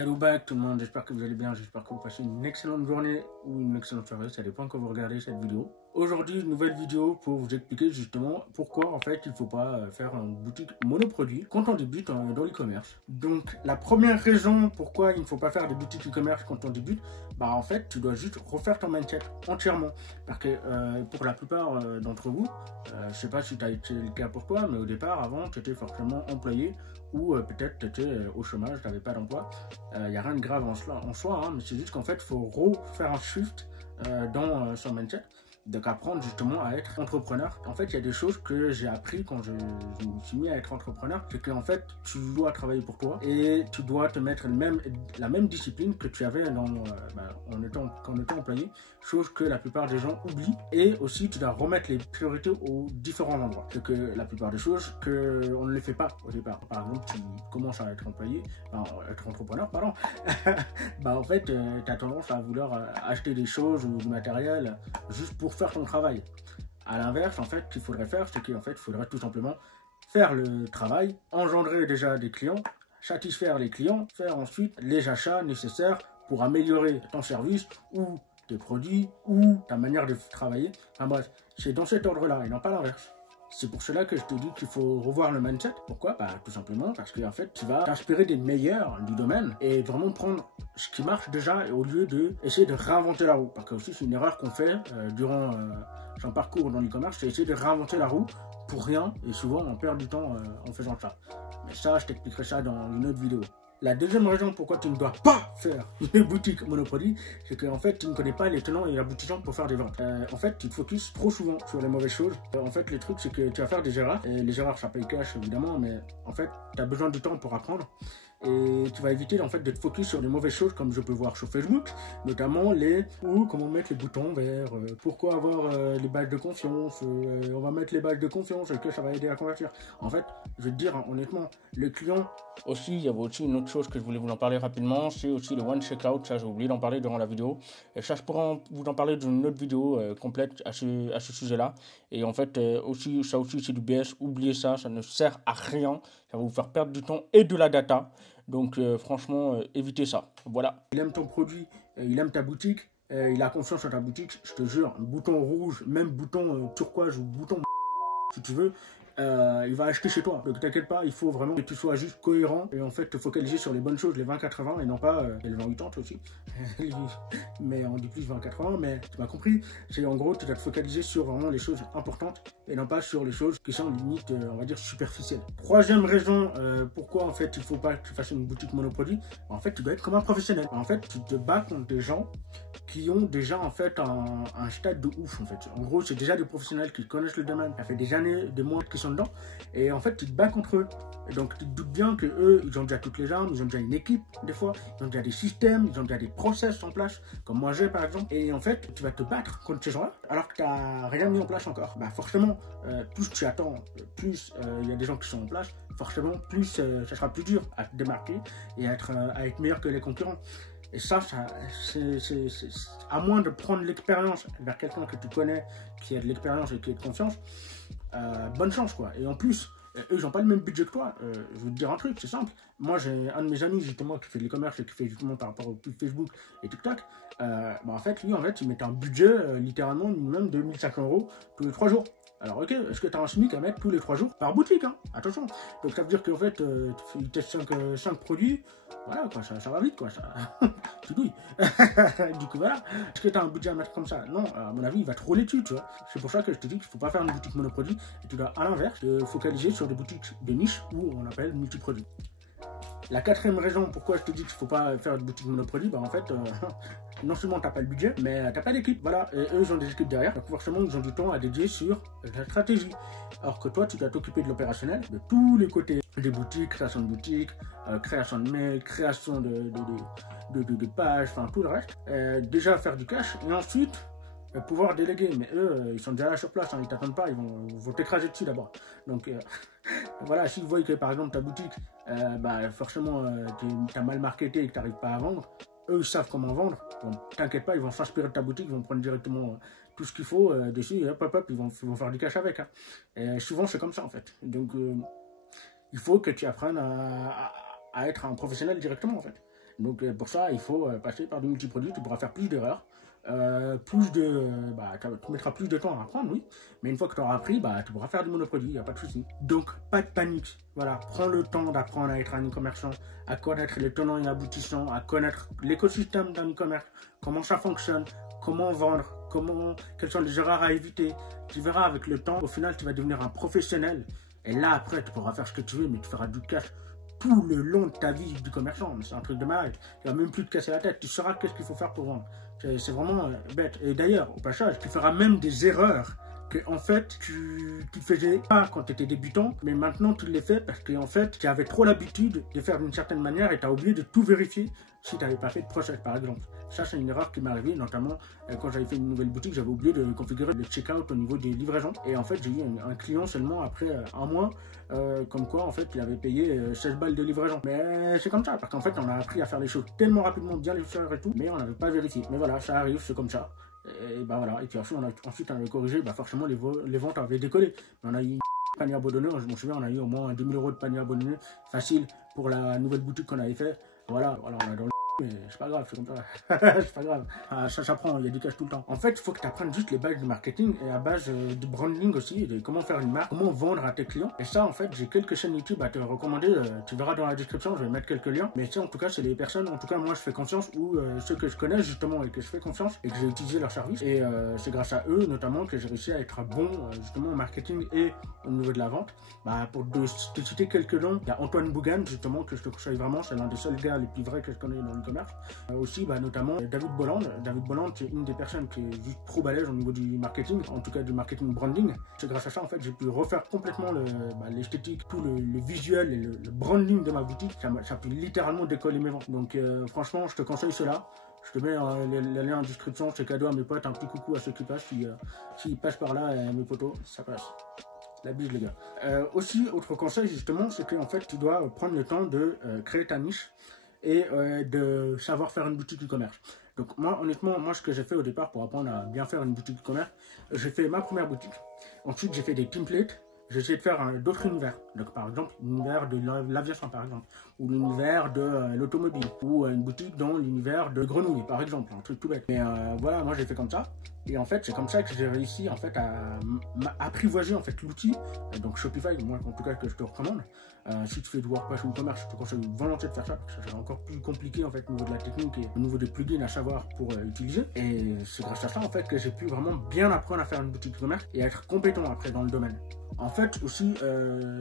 Hello back tout le monde, j'espère que vous allez bien, j'espère que vous passez une excellente journée ou une excellente soirée, ça dépend quand vous regardez cette vidéo. Aujourd'hui, une nouvelle vidéo pour vous expliquer justement pourquoi en fait il ne faut pas faire une boutique monoproduit quand on débute dans l'e-commerce. Donc la première raison pourquoi il ne faut pas faire des boutiques e-commerce quand on débute, bah en fait tu dois juste refaire ton mindset entièrement. Parce que pour la plupart d'entre vous, je sais pas si ça a été le cas pour toi, mais au départ avant tu étais forcément employé ou peut-être tu étais au chômage, tu n'avais pas d'emploi. Il n'y a rien de grave en soi, hein, mais c'est juste qu'en fait, il faut refaire un shift dans son mindset. Donc apprendre justement à être entrepreneur. En fait, il y a des choses que j'ai appris quand je me suis mis à être entrepreneur, c'est qu'en fait, tu dois travailler pour toi et tu dois te mettre la même discipline que tu avais en étant employé, chose que la plupart des gens oublient. Et aussi, tu dois remettre les priorités aux différents endroits. C'est que la plupart des choses qu'on ne les fait pas au départ. Par exemple, tu commences à être employé, être entrepreneur, pardon. En fait, tu as tendance à vouloir acheter des choses ou du matériel juste pour faire ton travail. À l'inverse, en fait, ce qu'il faudrait faire, c'est qu'en fait, il faudrait tout simplement faire le travail, engendrer déjà des clients, satisfaire les clients, faire ensuite les achats nécessaires pour améliorer ton service ou tes produits ou ta manière de travailler. Enfin bref, c'est dans cet ordre-là et non pas l'inverse. C'est pour cela que je te dis qu'il faut revoir le mindset. Pourquoi? Tout simplement parce que en fait, tu vas t'inspirer des meilleurs du domaine et vraiment prendre ce qui marche déjà au lieu d'essayer de réinventer la roue. Parce que aussi, c'est une erreur qu'on fait durant son parcours dans l'e-commerce, c'est essayer de réinventer la roue pour rien et souvent on perd du temps en faisant ça. Mais ça, je t'expliquerai ça dans une autre vidéo. La deuxième raison pourquoi tu ne dois pas faire une boutique monoproduit, c'est qu'en fait, tu ne connais pas les tenants et les aboutissants pour faire des ventes. En fait, tu te focuses trop souvent sur les mauvaises choses. En fait, le truc, c'est que tu vas faire des erreurs. Et les erreurs, ça paye cash, évidemment, mais en fait, tu as besoin de temps pour apprendre. Et tu vas éviter en fait de te focus sur les mauvaises choses comme je peux voir sur Facebook, notamment comment mettre les boutons verts, pourquoi avoir les badges de confiance, on va mettre les badges de confiance et que ça va aider à convertir. En fait, je vais te dire honnêtement, le client... Aussi, il y avait aussi une autre chose que je voulais vous en parler rapidement, c'est aussi le one checkout, ça j'ai oublié d'en parler durant la vidéo. Et ça je pourrais vous en parler dans une autre vidéo complète à ce sujet-là. Et en fait, ça aussi c'est du BS, oubliez ça, ça ne sert à rien, ça va vous faire perdre du temps et de la data. Donc franchement, évitez ça. Voilà. Il aime ton produit, il aime ta boutique, il a confiance en ta boutique. Je te jure, un bouton rouge, même bouton turquoise ou bouton si tu veux, il va acheter chez toi. Donc t'inquiète pas, il faut vraiment que tu sois juste cohérent et en fait te focaliser sur les bonnes choses, les 20-80 et non pas les 20-80 aussi. Mais on dit plus 20-80, mais tu m'as compris. C'est en gros, tu dois te focaliser sur vraiment les choses importantes et non pas sur les choses qui sont limite, on va dire, superficielles. Troisième raison pourquoi en fait il faut pas que tu fasses une boutique monoproduit, en fait tu dois être comme un professionnel. En fait, tu te bats contre des gens qui ont déjà en fait un stade de ouf en fait. En gros, c'est déjà des professionnels qui connaissent le domaine, ça fait des années, des mois qu'ils sont dedans, et en fait tu te bats contre eux. Et donc tu te doutes bien que eux, ils ont déjà toutes les armes, ils ont déjà une équipe des fois, ils ont déjà des systèmes, ils ont déjà des process en place, comme moi j'ai par exemple. Et en fait, tu vas te battre contre ces gens-là alors que tu n'as rien mis en place encore. Forcément, plus tu attends, plus il y a des gens qui sont en place, forcément plus ça sera plus dur à te démarquer et à être meilleur que les concurrents. Et ça c'est à moins de prendre l'expérience vers quelqu'un que tu connais, qui a de l'expérience et qui a de confiance, bonne chance quoi. Et en plus, eux ils n'ont pas le même budget que toi. Je vais te dire un truc, c'est simple. Moi j'ai un de mes amis justement qui fait de l'e-commerce et qui fait justement par rapport au Facebook et TikTok. En fait lui il met un budget littéralement minimum de 1500 € tous les 3 jours. Alors ok, est-ce que tu as un SMIC à mettre tous les 3 jours par boutique, hein? Attention. Donc ça veut dire qu'en fait, tu testes 5 produits, voilà quoi, ça va vite quoi, ça. Tu douilles. Du coup voilà, est-ce que tu as un budget à mettre comme ça? Non, à mon avis, il va te rouler dessus, tu vois. C'est pour ça que je te dis qu'il ne faut pas faire une boutique monoproduit, et tu dois à l'inverse te focaliser sur des boutiques de niche où on appelle multiproduits. La quatrième raison pourquoi je te dis qu'il ne faut pas faire de boutique monoproduit, en fait, non seulement tu n'as pas le budget, mais tu n'as pas d'équipe. Voilà, et eux, ils ont des équipes derrière, donc forcément, ils ont du temps à dédier sur la stratégie. Alors que toi, tu dois t'occuper de l'opérationnel, de tous les côtés des boutiques, création de boutiques, création de mails, création de pages, enfin tout le reste. Déjà faire du cash, et ensuite pouvoir déléguer. Mais eux, ils sont déjà là sur place, hein, ils t'attendent pas, ils vont t'écraser dessus d'abord. Donc voilà, s'ils voient que par exemple ta boutique, forcément tu as mal marketé et que tu n'arrives pas à vendre, eux ils savent comment vendre, donc t'inquiète pas, ils vont s'inspirer de ta boutique, ils vont prendre directement tout ce qu'il faut dessus, et hop, ils vont faire du cash avec. Hein. Et souvent c'est comme ça en fait. Donc il faut que tu apprennes à être un professionnel directement en fait. Donc pour ça, il faut passer par du multiproduit, tu pourras faire plus d'erreurs. Tu mettras plus de temps à apprendre, oui, mais une fois que tu auras appris, tu pourras faire du monoproduit, il n'y a pas de souci. Donc, pas de panique, voilà, prends le temps d'apprendre à être un e-commerçant, à connaître les tenants et aboutissants, à connaître l'écosystème d'un e-commerce, comment ça fonctionne, comment vendre, quelles sont les erreurs à éviter. Tu verras avec le temps, au final, tu vas devenir un professionnel, et là, après, tu pourras faire ce que tu veux, mais tu feras du cash tout le long de ta vie du commerçant. C'est un truc de malade. Tu vas même plus te casser la tête. Tu sauras qu'est-ce qu'il faut faire pour vendre. C'est vraiment bête. Et d'ailleurs, au passage, tu feras même des erreurs que en fait tu faisais pas quand tu étais débutant, mais maintenant tu les fais parce que en fait tu avais trop l'habitude de faire d'une certaine manière et tu as oublié de tout vérifier si tu n'avais pas fait de process par exemple. Ça c'est une erreur qui m'est arrivée, notamment quand j'avais fait une nouvelle boutique, j'avais oublié de configurer le checkout au niveau des livraisons et en fait j'ai eu un client seulement après un mois comme quoi en fait il avait payé 16 balles de livraison. Mais c'est comme ça parce qu'en fait on a appris à faire les choses tellement rapidement, bien les faire et tout, mais on n'avait pas vérifié. Mais voilà, ça arrive, c'est comme ça. Et voilà, et puis ensuite on avait corrigé, forcément les ventes avaient décollé. On a eu un panier abandonné, je me souviens, on a eu au moins 2000 € de panier abandonné, facile pour la nouvelle boutique qu'on avait fait. Voilà, on a dans le mais c'est pas grave, c'est comme ça. C'est pas grave. Ça s'apprend, il y a du cash tout le temps. En fait, il faut que tu apprennes juste les bases du marketing et à base de branding aussi, de comment faire une marque, comment vendre à tes clients. Et ça, en fait, j'ai quelques chaînes YouTube à te recommander. Tu verras dans la description, je vais mettre quelques liens. Mais ça, en tout cas, c'est les personnes, en tout cas, moi, je fais confiance ou ceux que je connais justement et que je fais confiance et que j'ai utilisé leur service. Et c'est grâce à eux, notamment, que j'ai réussi à être bon justement au marketing et au niveau de la vente. Pour te citer quelques noms, il y a Antoine Bougan, justement, que je te conseille vraiment. C'est l'un des seuls gars les plus vrais que je connais dans le commerce. Aussi notamment David Bolland. David Bolland, c'est une des personnes qui est juste trop balèze au niveau du marketing, en tout cas du marketing branding. C'est grâce à ça en fait j'ai pu refaire complètement l'esthétique, tout le visuel et le branding de ma boutique. Ça peut littéralement décoller mes ventes. Donc franchement je te conseille cela. Je te mets les liens en description, c'est cadeau à mes potes, un petit coucou à ceux qui passent, s'ils passent par là, mes potos, ça passe. La bise les gars. Aussi, autre conseil justement, c'est qu'en fait tu dois prendre le temps de créer ta niche et de savoir faire une boutique e-commerce. Donc moi honnêtement, ce que j'ai fait au départ pour apprendre à bien faire une boutique e-commerce, j'ai fait ma première boutique, ensuite j'ai fait des templates, j'ai essayé de faire d'autres univers, donc par exemple l'univers de l'aviation par exemple, ou l'univers de l'automobile, ou une boutique dans l'univers de grenouilles par exemple, un truc tout bête. Mais voilà, moi j'ai fait comme ça. Et en fait, c'est comme ça que j'ai réussi en fait à apprivoiser en fait l'outil. Donc Shopify, moi en tout cas que je te recommande. Si tu fais du WordPress ou e-commerce, je te conseille volontiers de faire ça parce que ça serait encore plus compliqué en fait au niveau de la technique et au niveau des plugins à savoir pour utiliser. Et c'est grâce à ça en fait que j'ai pu vraiment bien apprendre à faire une boutique e-commerce et à être compétent après dans le domaine. En fait aussi,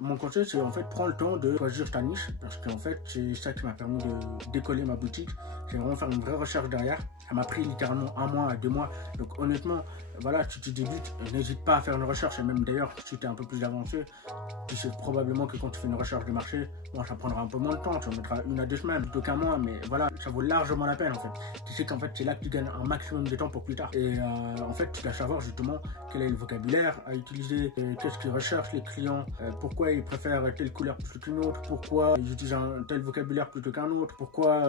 mon conseil c'est en fait prendre le temps de choisir ta niche parce qu'en fait c'est ça qui m'a permis de décoller ma boutique. J'ai vraiment fait une vraie recherche derrière. Ça m'a pris littéralement 1 mois à 2 mois. Donc honnêtement, voilà, si tu débutes, n'hésite pas à faire une recherche. Et même d'ailleurs, si tu es un peu plus avancé, tu sais probablement que quand tu fais une recherche de marché, bon, ça prendra un peu moins de temps. Tu mettras 1 à 2 semaines plutôt qu'un mois. Mais voilà, ça vaut largement la peine en fait. Tu sais qu'en fait, c'est là que tu gagnes un maximum de temps pour plus tard. Et en fait, tu dois savoir justement quel est le vocabulaire à utiliser, qu'est-ce qu'ils recherchent les clients, pourquoi ils préfèrent telle couleur plutôt qu'une autre, pourquoi ils utilisent un tel vocabulaire plutôt qu'un autre, pourquoi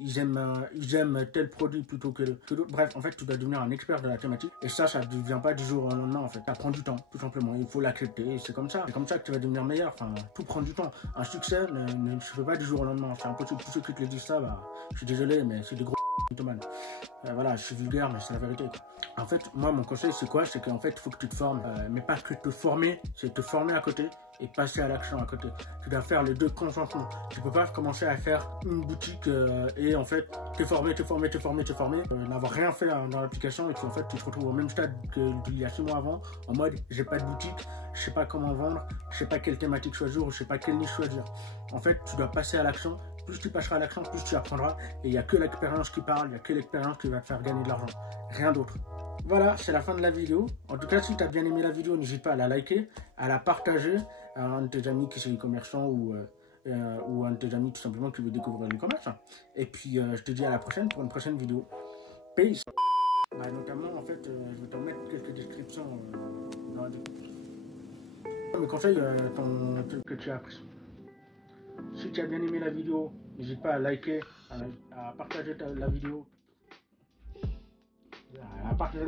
ils aiment tel produit plutôt que d'autres. Bref, en fait, tu dois devenir un expert de la thématique. Et ça ne devient pas du jour au lendemain, en fait. Ça prend du temps, tout simplement. Il faut l'accepter. C'est comme ça. C'est comme ça que tu vas devenir meilleur. Enfin, tout prend du temps. Un succès ne se fait pas du jour au lendemain. C'est impossible. Tous ceux qui te le disent ça, je suis désolé, mais c'est des gros mythomanes. Voilà, je suis vulgaire, mais c'est la vérité, quoi. En fait, moi, mon conseil, c'est quoi? C'est qu'en fait, il faut que tu te formes. Mais pas que te former, c'est te former à côté et passer à l'action à côté. Tu dois faire les deux conjointement. Tu peux pas commencer à faire une boutique et en fait te former, n'avoir rien fait dans l'application et puis en fait tu te retrouves au même stade qu'il y a 6 mois avant, en mode j'ai pas de boutique, je sais pas comment vendre, je sais pas quelle thématique choisir ou je sais pas quelle niche choisir. En fait, tu dois passer à l'action. Plus tu passeras à l'action, plus tu apprendras. Et il n'y a que l'expérience qui parle, il n'y a que l'expérience qui va te faire gagner de l'argent. Rien d'autre. Voilà, c'est la fin de la vidéo. En tout cas, si tu as bien aimé la vidéo, n'hésite pas à la liker, à la partager à un de tes amis qui est e-commerçant ou un de tes amis tout simplement qui veut découvrir l'e-commerce. Et puis, je te dis à la prochaine pour une prochaine vidéo. Peace. Notamment, en fait, je vais te mettre quelques descriptions dans la description. Mes conseils que tu as appris. Si tu as bien aimé la vidéo, n'hésite pas à liker, à partager la vidéo. À partager.